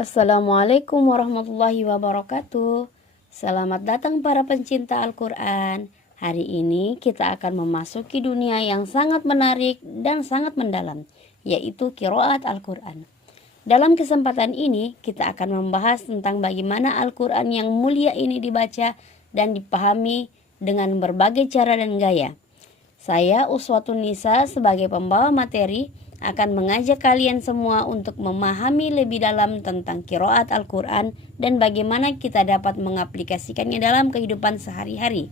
Assalamualaikum warahmatullahi wabarakatuh. Selamat datang para pencinta Al-Quran. Hari ini kita akan memasuki dunia yang sangat menarik dan sangat mendalam, yaitu qiraat Al-Quran. Dalam kesempatan ini kita akan membahas tentang bagaimana Al-Quran yang mulia ini dibaca dan dipahami dengan berbagai cara dan gaya. Saya Uswatun Nisa sebagai pembawa materi akan mengajak kalian semua untuk memahami lebih dalam tentang qiraat Al-Quran dan bagaimana kita dapat mengaplikasikannya dalam kehidupan sehari-hari.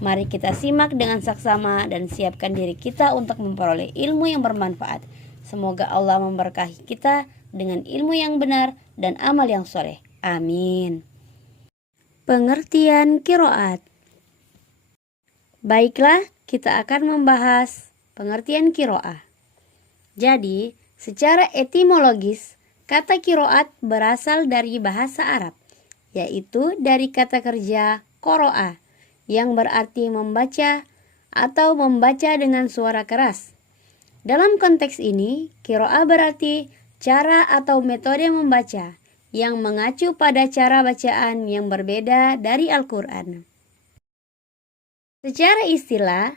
Mari kita simak dengan saksama dan siapkan diri kita untuk memperoleh ilmu yang bermanfaat. Semoga Allah memberkahi kita dengan ilmu yang benar dan amal yang soleh. Amin. Pengertian qiraat. Baiklah, kita akan membahas pengertian qiraat. Jadi, secara etimologis, kata qiraat berasal dari bahasa Arab, yaitu dari kata kerja qara'a, yang berarti membaca atau membaca dengan suara keras. Dalam konteks ini, qiraat berarti cara atau metode membaca yang mengacu pada cara bacaan yang berbeda dari Al-Quran. Secara istilah,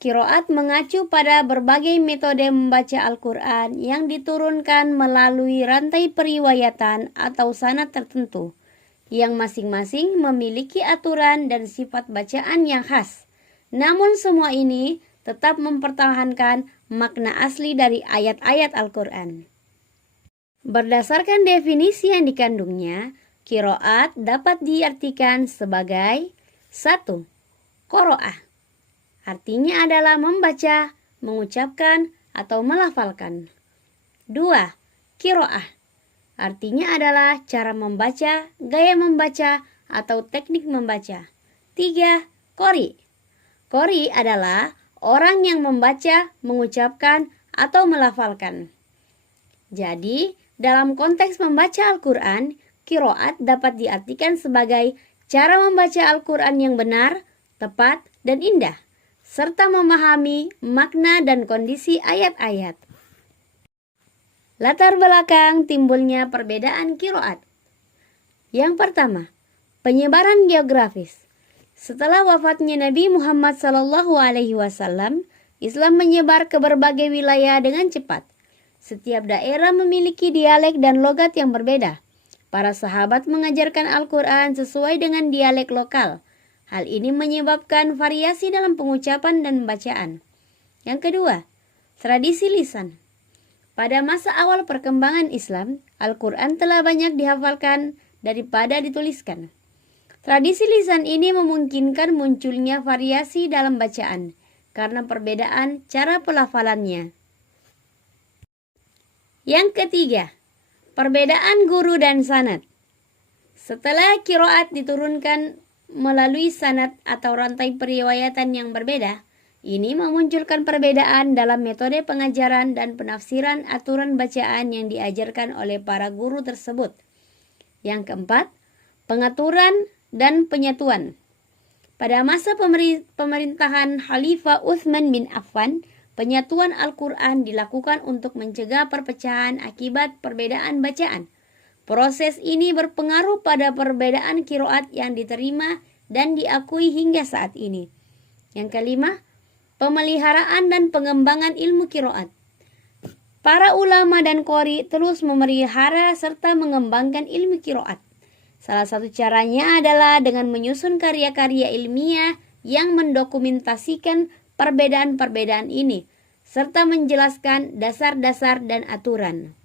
qiraat mengacu pada berbagai metode membaca Al-Quran yang diturunkan melalui rantai periwayatan atau sanad tertentu, yang masing-masing memiliki aturan dan sifat bacaan yang khas. Namun semua ini tetap mempertahankan makna asli dari ayat-ayat Al-Quran. Berdasarkan definisi yang dikandungnya, qiraat dapat diartikan sebagai 1. Qaraah. Artinya adalah membaca, mengucapkan, atau melafalkan. 2. Qiraah. Artinya adalah cara membaca, gaya membaca, atau teknik membaca. 3. Qori. Qori adalah orang yang membaca, mengucapkan, atau melafalkan. Jadi, dalam konteks membaca Al-Quran, qiraat dapat diartikan sebagai cara membaca Al-Quran yang benar, tepat, dan indah, serta memahami makna dan kondisi ayat-ayat. Latar belakang timbulnya perbedaan qiraat. Yang pertama, penyebaran geografis. Setelah wafatnya Nabi Muhammad SAW, Islam menyebar ke berbagai wilayah dengan cepat. Setiap daerah memiliki dialek dan logat yang berbeda. Para sahabat mengajarkan Al-Quran sesuai dengan dialek lokal. Hal ini menyebabkan variasi dalam pengucapan dan bacaan. Yang kedua, tradisi lisan. Pada masa awal perkembangan Islam, Al-Quran telah banyak dihafalkan daripada dituliskan. Tradisi lisan ini memungkinkan munculnya variasi dalam bacaan karena perbedaan cara pelafalannya. Yang ketiga, perbedaan guru dan sanad. Setelah qiraat diturunkan melalui sanad atau rantai periwayatan yang berbeda, ini memunculkan perbedaan dalam metode pengajaran dan penafsiran aturan bacaan yang diajarkan oleh para guru tersebut. Yang keempat, pengaturan dan penyatuan. Pada masa pemerintahan Khalifah Utsman bin Affan, penyatuan Al-Quran dilakukan untuk mencegah perpecahan akibat perbedaan bacaan. Proses ini berpengaruh pada perbedaan qiraat yang diterima dan diakui hingga saat ini. Yang kelima, pemeliharaan dan pengembangan ilmu qiraat. Para ulama dan qori terus memelihara serta mengembangkan ilmu qiraat. Salah satu caranya adalah dengan menyusun karya-karya ilmiah yang mendokumentasikan perbedaan-perbedaan ini, serta menjelaskan dasar-dasar dan aturan.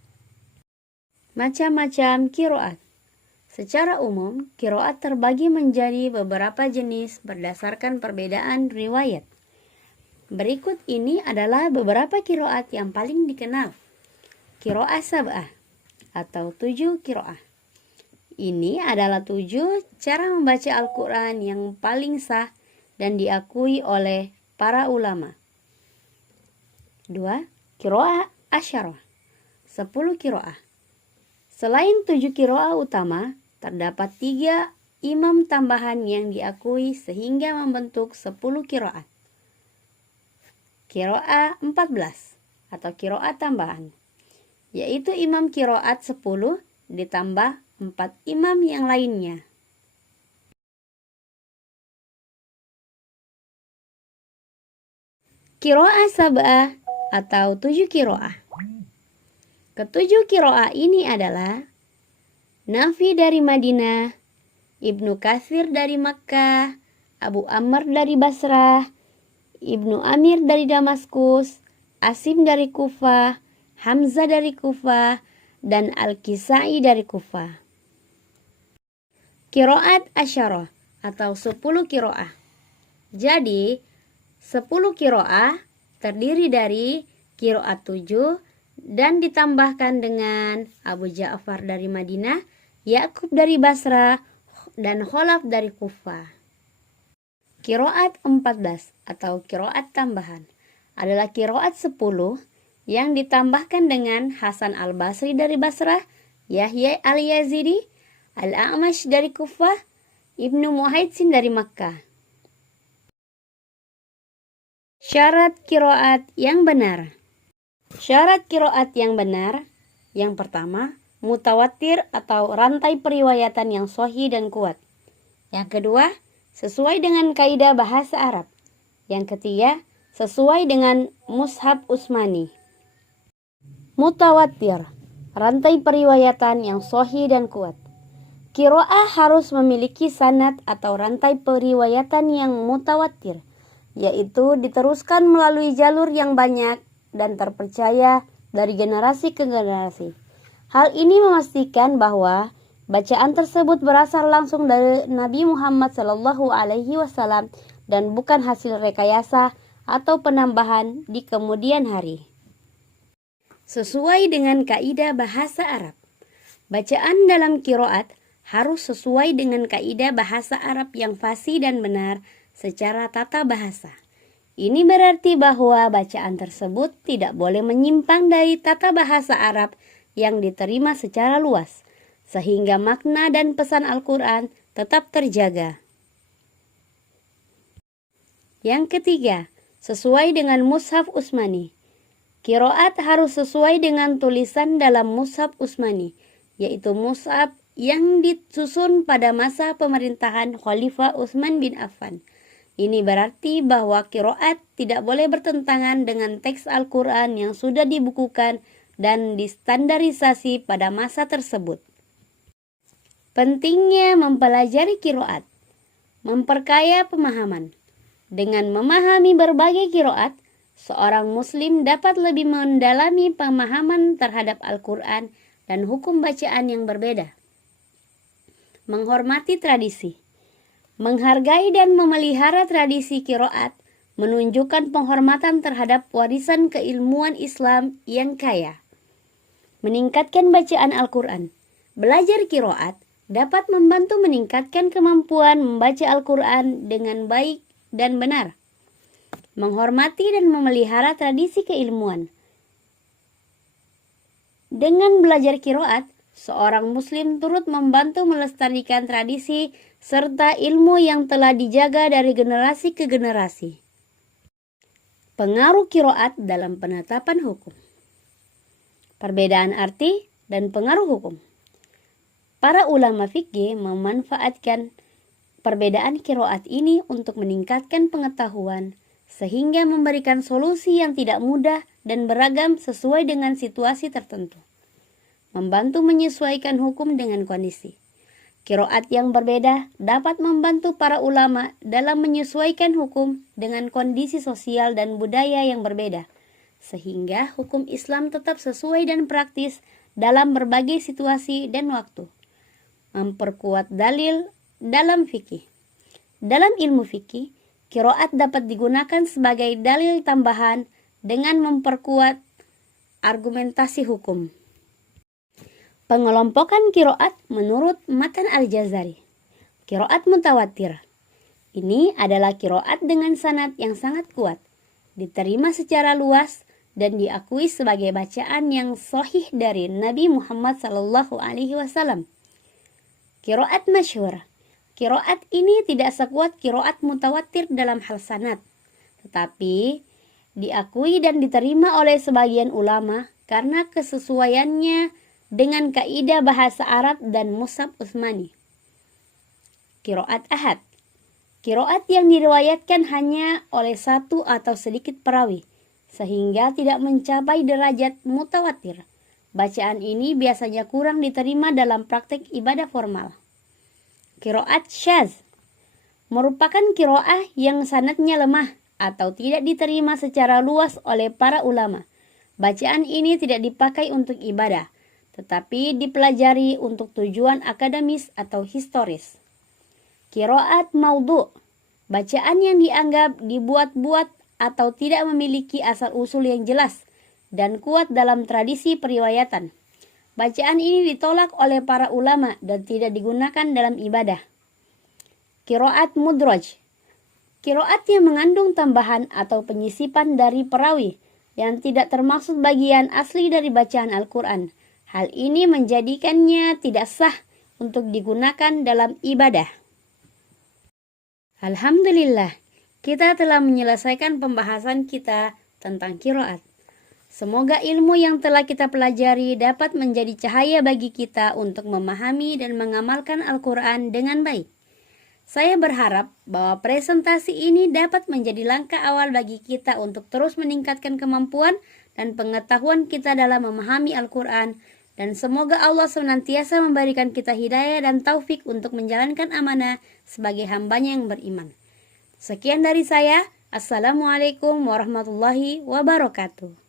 Macam-macam qiraat. Secara umum, qiraat terbagi menjadi beberapa jenis berdasarkan perbedaan riwayat. Berikut ini adalah beberapa qiraat yang paling dikenal. Qiraat sab'ah atau 7 qiraat. Ini adalah 7 cara membaca Al-Quran yang paling sah dan diakui oleh para ulama. 2. Qiraah asyarah, 10 qiraah. Selain 7 qiraah utama, terdapat 3 imam tambahan yang diakui sehingga membentuk 10 qiraat. Qiraah 14 atau qiraat tambahan, yaitu imam qiraat 10 ditambah 4 imam yang lainnya. Qiraah sab'ah atau 7 qiraah. Ketujuh qiraah ini adalah Nafi dari Madinah, Ibnu Katsir dari Makkah, Abu Amr dari Basrah, Ibnu Amir dari Damaskus, Asim dari Kufah, Hamzah dari Kufah, dan Al-Kisai dari Kufah. Qiraat asyarah atau 10 qiraah. Jadi 10 qiraah terdiri dari qiraat 7 dan ditambahkan dengan Abu Ja'far dari Madinah, Ya'qub dari Basrah, dan Khalaf dari Kufah. Qiraat 14 atau qiraat tambahan adalah qiraat 10 yang ditambahkan dengan Hasan al-Basri dari Basrah, Yahya al-Yazidi, Al-A'mash dari Kufah, Ibnu Muhaidsin dari Makkah. Syarat qiraat yang benar. Syarat qiraat yang benar, yang pertama, mutawatir atau rantai periwayatan yang sahih dan kuat. Yang kedua, sesuai dengan kaidah bahasa Arab. Yang ketiga, sesuai dengan mushaf Utsmani. Mutawatir, rantai periwayatan yang sahih dan kuat. Qiraah harus memiliki sanad atau rantai periwayatan yang mutawatir, yaitu diteruskan melalui jalur yang banyak dan terpercaya dari generasi ke generasi. Hal ini memastikan bahwa bacaan tersebut berasal langsung dari Nabi Muhammad SAW dan bukan hasil rekayasa atau penambahan di kemudian hari. Sesuai dengan kaidah bahasa Arab, bacaan dalam qiraat harus sesuai dengan kaidah bahasa Arab yang fasih dan benar secara tata bahasa. Ini berarti bahwa bacaan tersebut tidak boleh menyimpang dari tata bahasa Arab yang diterima secara luas, sehingga makna dan pesan Al-Quran tetap terjaga. Yang ketiga, sesuai dengan mushaf Utsmani. Qiraat harus sesuai dengan tulisan dalam mushaf Utsmani, yaitu mushaf yang disusun pada masa pemerintahan Khalifah Utsman bin Affan. Ini berarti bahwa qiraat tidak boleh bertentangan dengan teks Al-Quran yang sudah dibukukan dan distandarisasi pada masa tersebut. Pentingnya mempelajari qiraat, memperkaya pemahaman. Dengan memahami berbagai qiraat, seorang muslim dapat lebih mendalami pemahaman terhadap Al-Quran dan hukum bacaan yang berbeda. Menghormati tradisi. Menghargai dan memelihara tradisi qiraat menunjukkan penghormatan terhadap warisan keilmuan Islam yang kaya. Meningkatkan bacaan Al-Quran. Belajar qiraat dapat membantu meningkatkan kemampuan membaca Al-Quran dengan baik dan benar. Menghormati dan memelihara tradisi keilmuan. Dengan belajar qiraat, seorang muslim turut membantu melestarikan tradisi serta ilmu yang telah dijaga dari generasi ke generasi. Pengaruh qiraat dalam penetapan hukum. Perbedaan arti dan pengaruh hukum. Para ulama fikih memanfaatkan perbedaan qiraat ini untuk meningkatkan pengetahuan, sehingga memberikan solusi yang tidak mudah dan beragam sesuai dengan situasi tertentu. Membantu menyesuaikan hukum dengan kondisi. Qiraat yang berbeda dapat membantu para ulama dalam menyesuaikan hukum dengan kondisi sosial dan budaya yang berbeda, sehingga hukum Islam tetap sesuai dan praktis dalam berbagai situasi dan waktu. Memperkuat dalil dalam fikih. Dalam ilmu fikih, qiraat dapat digunakan sebagai dalil tambahan dengan memperkuat argumentasi hukum. Pengelompokan qiraat menurut Matan Al-Jazari. Qiraat mutawatir. Ini adalah qiraat dengan sanad yang sangat kuat, diterima secara luas dan diakui sebagai bacaan yang sahih dari Nabi Muhammad SAW. Qiraat masyhur. Qiraat ini tidak sekuat qiraat mutawatir dalam hal sanad, tetapi diakui dan diterima oleh sebagian ulama karena kesesuaiannya dengan kaidah bahasa Arab dan mushaf Utsmani. Qiraat ahad. Qiraat yang diriwayatkan hanya oleh satu atau sedikit perawi, sehingga tidak mencapai derajat mutawatir. Bacaan ini biasanya kurang diterima dalam praktek ibadah formal. Qiraat syadz merupakan qiraah yang sanadnya lemah atau tidak diterima secara luas oleh para ulama. Bacaan ini tidak dipakai untuk ibadah, tetapi dipelajari untuk tujuan akademis atau historis. Qiraat maudhu, bacaan yang dianggap dibuat-buat atau tidak memiliki asal-usul yang jelas dan kuat dalam tradisi periwayatan. Bacaan ini ditolak oleh para ulama dan tidak digunakan dalam ibadah. Qiraat mudraj, qiraat yang mengandung tambahan atau penyisipan dari perawi yang tidak termaksud bagian asli dari bacaan Al-Quran. Hal ini menjadikannya tidak sah untuk digunakan dalam ibadah. Alhamdulillah, kita telah menyelesaikan pembahasan kita tentang qiraat. Semoga ilmu yang telah kita pelajari dapat menjadi cahaya bagi kita untuk memahami dan mengamalkan Al-Quran dengan baik. Saya berharap bahwa presentasi ini dapat menjadi langkah awal bagi kita untuk terus meningkatkan kemampuan dan pengetahuan kita dalam memahami Al-Quran, dan semoga Allah senantiasa memberikan kita hidayah dan taufik untuk menjalankan amanah sebagai hambanya yang beriman. Sekian dari saya. Assalamualaikum warahmatullahi wabarakatuh.